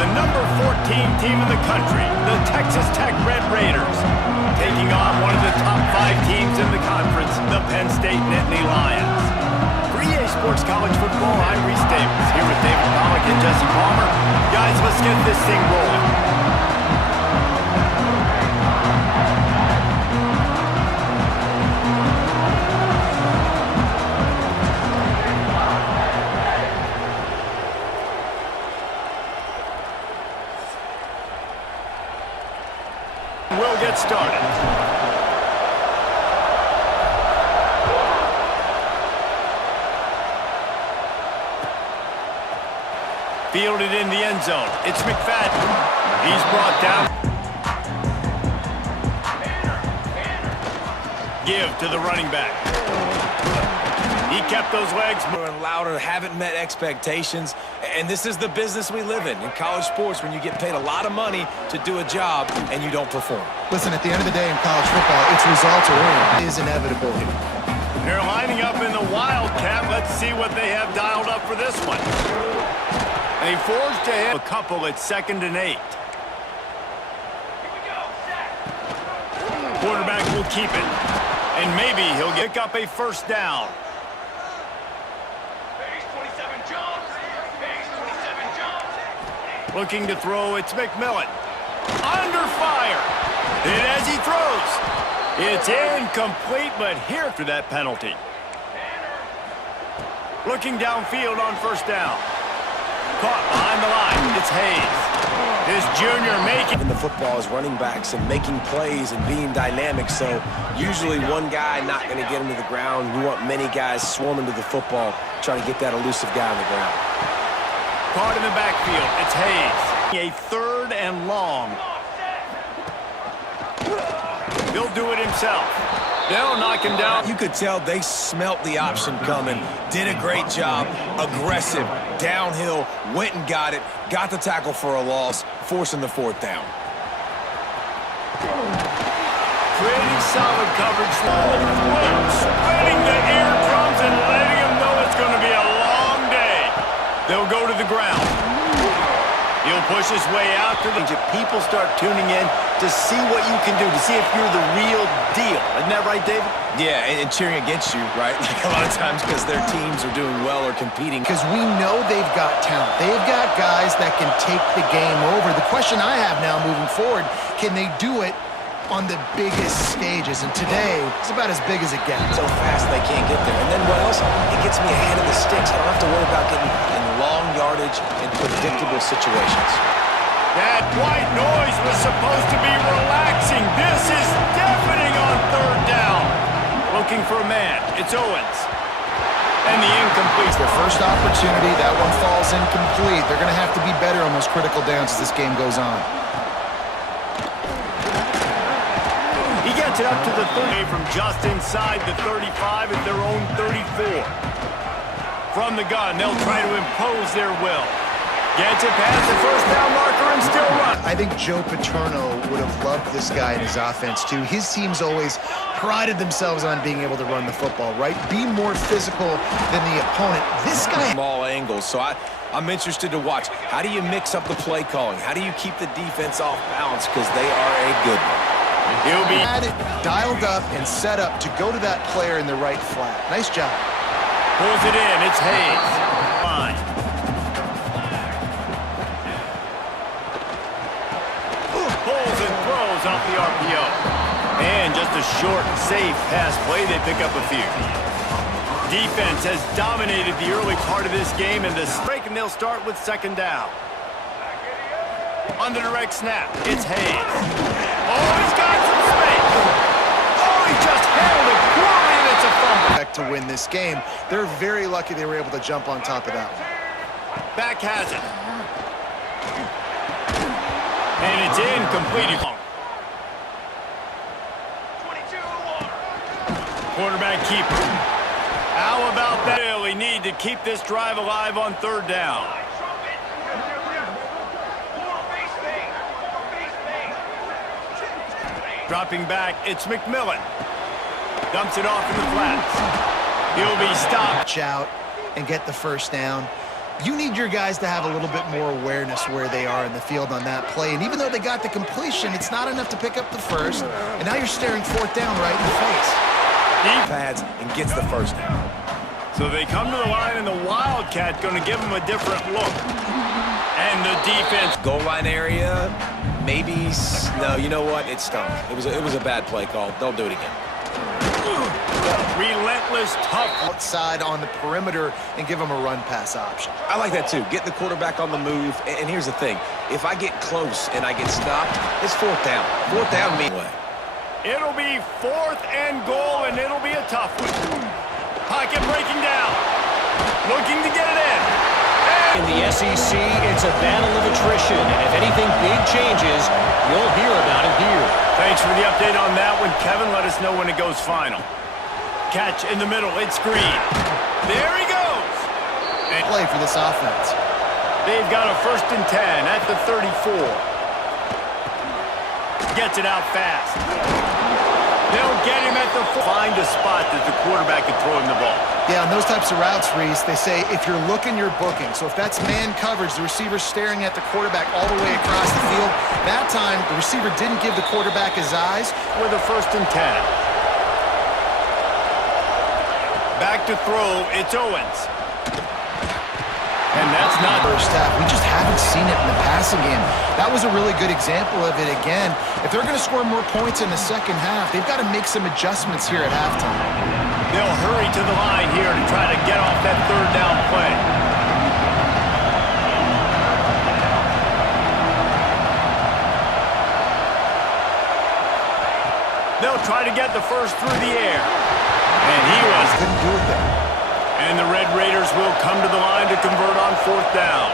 the number 14 team in the country, the Texas Tech Red Raiders, taking on one of the top 5 teams in the conference, the Penn State Nittany Lions. For EA Sports College Football, I'm Reese Davis, here with David Pollack and Jesse Palmer. Guys, let's get this thing rolling. We'll get started. Fielded in the end zone. It's McFadden. He's brought down. Give to the running back. He kept those legs moving louder, haven't met expectations. And this is the business we live in college sports, when you get paid a lot of money to do a job and you don't perform. Listen, at the end of the day in college football, it's results or win. It is inevitable here. They're lining up in the Wildcat. Let's see what they have dialed up for this one. They forced to hit a couple at 2nd and 8. Quarterback will keep it. And maybe he'll pick up a first down. Looking to throw, it's McMillan. Under fire. And as he throws, it's incomplete, but here for that penalty. Looking downfield on first down. Caught behind the line. It's Hayes. This junior making the football is running backs and making plays and being dynamic. So usually one guy not going to get him to the ground. You want many guys swarming to the football, trying to get that elusive guy on the ground. Caught in the backfield. It's Hayes. A 3rd and long. He'll do it himself. They'll knock him down. You could tell they smelt the option coming. Did a great job. Aggressive. Downhill. Went and got it. Got the tackle for a loss. Forcing the 4th down. Pretty solid coverage. Spreading the eardrums and letting him know it's going to be a long day. They'll go to the ground. He'll push his way out to the... People start tuning in to see what you can do, to see if you're the real deal. Isn't that right, David? Yeah, and cheering against you, right? Like a lot of times because their teams are doing well or competing. Because we know they've got talent. They've got guys that can take the game over. The question I have now moving forward, can they do it on the biggest stages? And today, it's about as big as it gets. So fast they can't get there. And then what else? It gets me ahead of the sticks. I don't have to worry about getting in long yardage and predictable situations. That white noise was supposed to be relaxing. This is deafening on 3rd down. Looking for a man. It's Owens. And the incomplete. Their first opportunity. That one falls incomplete. They're going to have to be better on those critical downs as this game goes on. He gets it up to the 30 from just inside the 35 at their own 34. From the gun, they'll try to impose their will. Gets it past the first down marker and still run. I think Joe Paterno would have loved this guy in his offense, too. His teams always prided themselves on being able to run the football, right? Be more physical than the opponent. This guy... Small angles, so I'm interested to watch. How do you mix up the play calling? How do you keep the defense off balance? Because they are a good one. He'll be had it dialed up and set up to go to that player in the right flat. Nice job. Pulls it in. It's Hayes. Fine. Pulls and throws off the RPO. And just a short, safe pass play. They pick up a few. Defense has dominated the early part of this game, and the break, and they'll start with 2nd down. On the direct snap, it's Hayes. Oh, he's got some space. Oh, he just handled it poorly, and it's a fumble. To win this game, they're very lucky they were able to jump on top of that one. Back has it. And it's incomplete. Quarterback keeper. How about that? Really need to keep this drive alive on 3rd down. Dropping back, it's McMillan. Dumps it off in the flats. He'll be stopped. Out and get the first down. You need your guys to have a little bit more awareness where they are in the field on that play. And even though they got the completion, it's not enough to pick up the first. And now you're staring fourth down right in the face. Deep pads and gets the first down. So they come to the line, and the Wildcat going to give them a different look. And the defense. Goal line area, maybe. No, you know what? It stunk. It was a bad play call. Don't do it again. Relentless, tough. Outside on the perimeter and give them a run-pass option. I like that, too. Get the quarterback on the move. And here's the thing. If I get close and I get stopped, it's fourth down. Fourth down means what? It'll be 4th and goal, and it'll be a tough one. Pocket breaking down. Looking to get it in. In the SEC, it's a battle of attrition, and if anything big changes, you'll hear about it here. Thanks for the update on that one, Kevin. Let us know when it goes final. Catch in the middle. It's Green. There he goes. And play for this offense. They've got a 1st and 10 at the 34. Gets it out fast. They'll get him at the find a spot that the quarterback can throw him the ball. Yeah, on those types of routes, Reese, they say if you're looking, you're booking. So if that's man coverage, the receiver's staring at the quarterback all the way across the field. That time, the receiver didn't give the quarterback his eyes. With a 1st and 10. Back to throw, it's Owens. And that's not first half. We just haven't seen it in the passing game. That was a really good example of it again. If they're going to score more points in the second half, they've got to make some adjustments here at halftime. They'll hurry to the line here to try to get off that 3rd down play. They'll try to get the first through the air. And he couldn't do it there. And the Red Raiders will come to the line to convert on 4th down.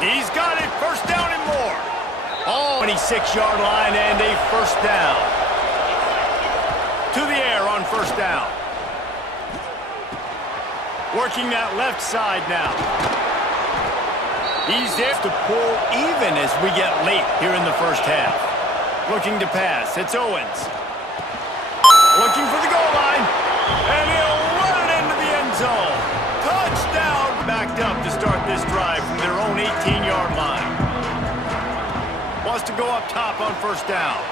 He's got it. 1st down and more. Oh, 26-yard line and a 1st down. To the air on 1st down. Working that left side now. He's there to pull even as we get late here in the 1st half. Looking to pass. It's Owens. Looking for the goal line. And he'll run it into the end zone. Touchdown. Backed up to start this drive from their own 18-yard line. Wants to go up top on 1st down.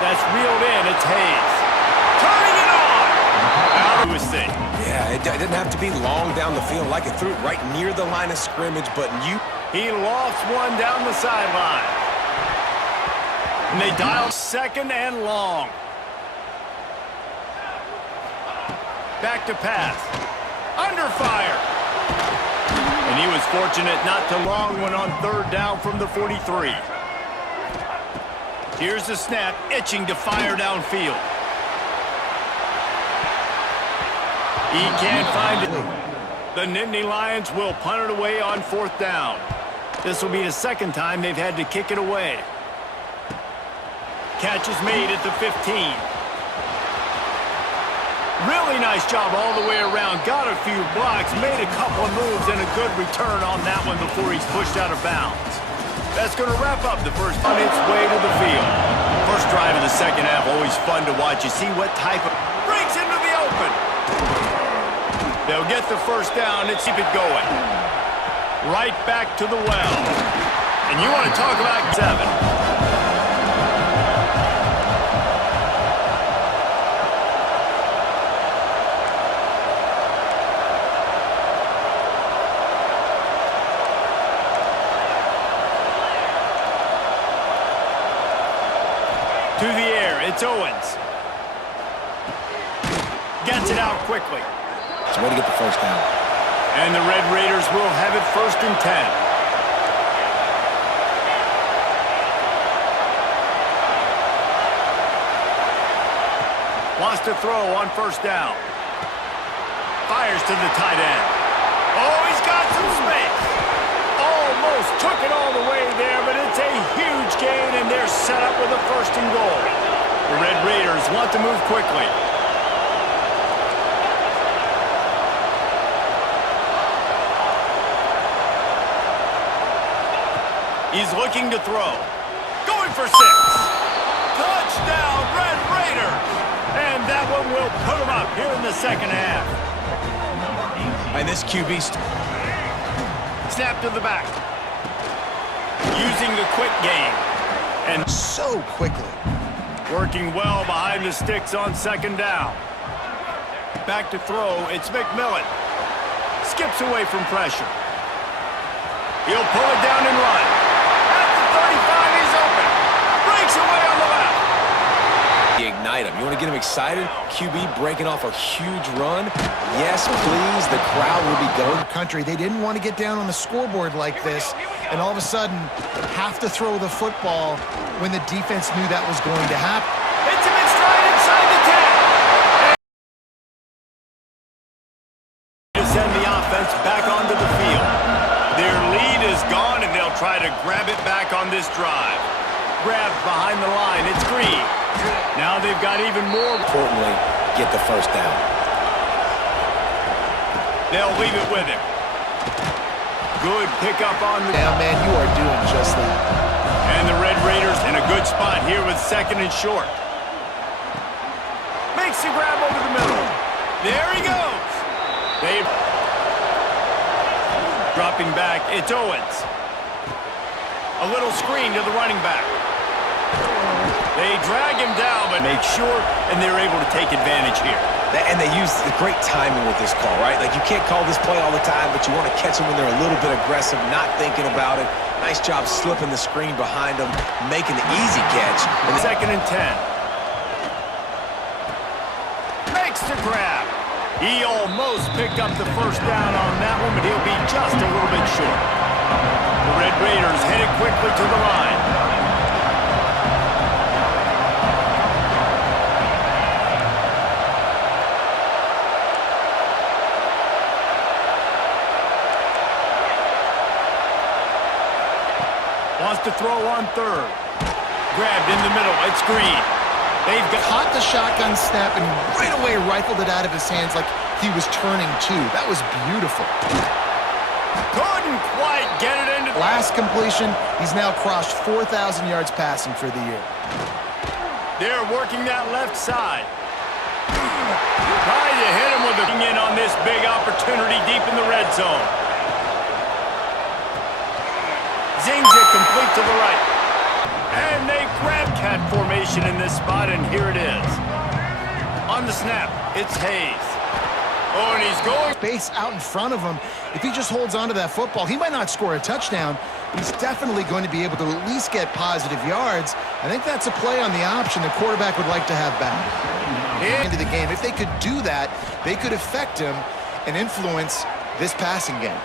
That's reeled in. It's Hayes. Turning it on. Out of his thing. Yeah, it didn't have to be long down the field. Like it threw it right near the line of scrimmage, but he lofts one down the sideline. And they dial 2nd and long. Back to pass. Under fire. And he was fortunate not to long one on 3rd down from the 43. Here's the snap, itching to fire downfield. He can't find it. The Nittany Lions will punt it away on 4th down. This will be the 2nd time they've had to kick it away. Catch is made at the 15. Really nice job all the way around. Got a few blocks, made a couple of moves, and a good return on that one before he's pushed out of bounds. That's going to wrap up the first on its way to the field. First drive of the 2nd half, always fun to watch. You see what type of breaks into the open. They'll get the 1st down and keep it going. Right back to the well. And you want to talk about 7. To the air, it's Owens. Gets it out quickly. It's a way to get the 1st down. And the Red Raiders will have it 1st and 10. Wants to throw on 1st down. Fires to the tight end. Oh, he's got some space. Almost took it all the way there, but it's a huge gain, and they're set up with a 1st and goal. The Red Raiders want to move quickly. He's looking to throw. Going for 6. Touchdown, Red Raiders! And that one will put them up here in the 2nd half. And this QB... Snap to the back. Using the quick game. And So quickly. working well behind the sticks on second down. Back to throw, it's McMillan. Skips away from pressure. He'll pull it down and run. At the 35, he's open. Breaks away on the left. Ignite him. You want to get him excited? QB breaking off a huge run? Yes, please. The crowd will be going. Country, they didn't want to get down on the scoreboard like this, and all of a sudden have to throw the football when the defense knew that was going to happen. Hits him in stride inside the 10. To send the offense back onto the field. Their lead is gone, and they'll try to grab it back on this drive. Grabbed behind the line. It's Green. Now they've got even more. Importantly, get the first down. They'll leave it with him. Good pickup on the... Yeah, man, you are doing just that. And the Red Raiders in a good spot here with second and short. Makes the grab over the middle. There he goes. They... Dropping back, it's Owens. A little screen to the running back. They drag him down, but make sure, and they're able to take advantage here. And they use the great timing with this call, right? Like, you can't call this play all the time, but you want to catch them when they're a little bit aggressive, not thinking about it. Nice job slipping the screen behind them, making the easy catch. And Second and 10. Makes the grab. He almost picked up the first down on that one, but he'll be just a little bit short. The Red Raiders headed quickly to the line. Wants to throw on third. Grabbed in the middle. It's Green. They've Caught the shotgun snap and right away rifled it out of his hands like he was turning too. That was beautiful. couldn't quite get it into... Last completion, he's now crossed 4,000 yards passing for the year. They're working that left side. Trying to hit him with a... in on this big opportunity deep in the red zone. Zings it complete to the right. And they grab cat formation in this spot, and here it is. On the snap, it's Hayes. Oh, and he's going... Space out in front of him. If he just holds onto that football, he might not score a touchdown, but he's definitely going to be able to at least get positive yards. I think that's a play on the option the quarterback would like to have back. Into the game. If they could do that, they could affect him and influence this passing game.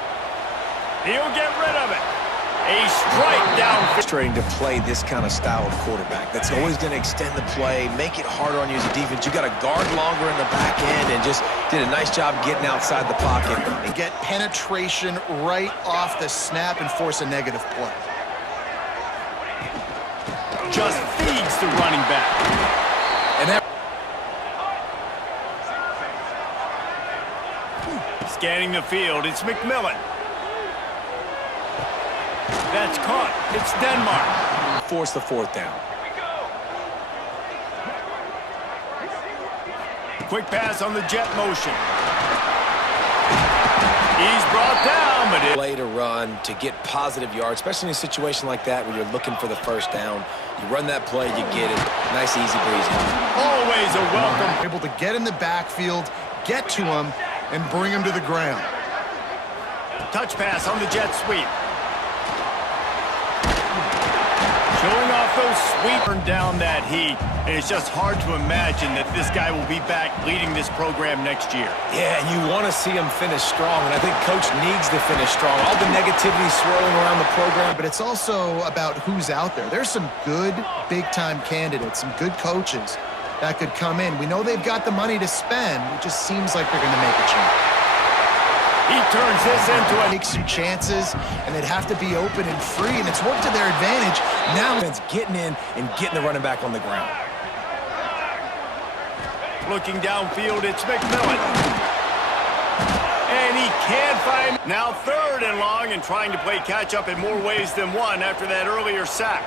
He'll get rid of it. A strike down. Frustrating to play this kind of style of quarterback. That's always going to extend the play, make it harder on you as a defense. You got to guard longer in the back end, and just did a nice job getting outside the pocket. And get penetration right off the snap and force a negative play. Just feeds the running back. And that... Scanning the field, it's McMillan. That's caught. It's Denmark. Force the fourth down. Quick pass on the jet motion. He's brought down, but it... Play to run to get positive yards, especially in a situation like that where you're looking for the first down. You run that play, you get it. Nice, easy breezy. Always a welcome. Able to get in the backfield, get to him, and bring him to the ground. Touch pass on the jet sweep. Showing off those sweep, turn down that heat, and it's just hard to imagine that this guy will be back leading this program next year. Yeah, and you want to see him finish strong, and I think Coach needs to finish strong. All the negativity swirling around the program. But it's also about who's out there. There's some good big-time candidates, some good coaches that could come in. We know they've got the money to spend. It just seems like they're going to make a change. He turns this into a... Take some chances, and they'd have to be open and free, and it's worked to their advantage. Now it's getting in and getting the running back on the ground. Looking downfield, it's McMillan. And he can't find... Now third and long, and trying to play catch-up in more ways than one after that earlier sack.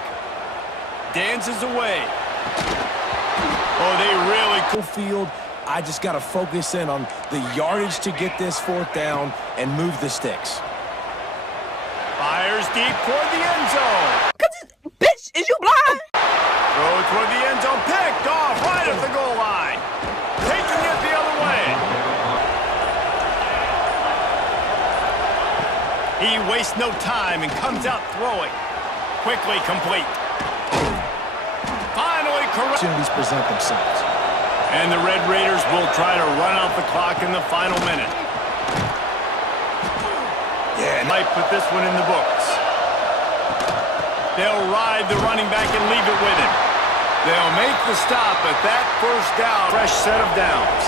Dances away. Oh, they really... Field I just got to focus in on the yardage to get this fourth down and move the sticks. Fires deep toward the end zone. Bitch, is you blind? Throw toward the end zone. Picked off right at the goal line. Taking it the other way. He wastes no time and comes out throwing. Quickly complete. Finally correct. Opportunities present themselves. And the Red Raiders will try to run out the clock in the final minute. Yeah, might put this one in the books. They'll ride the running back and leave it with him. They'll make the stop at that first down. Fresh set of downs.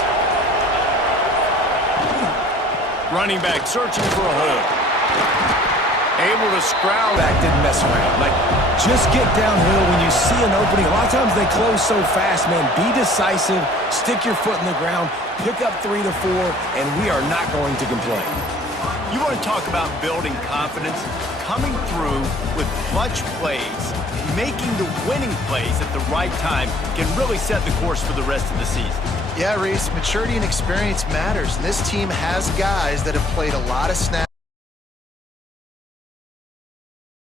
Running back searching for a hole. Able to scrounge. Back didn't mess around. Like, just get downhill when you see an opening. A lot of times they close so fast, man. Be decisive. Stick your foot in the ground. Pick up 3 to 4, and we are not going to complain. You want to talk about building confidence? Coming through with clutch plays, making the winning plays at the right time can really set the course for the rest of the season. Yeah, Reese, maturity and experience matters. And this team has guys that have played a lot of snaps.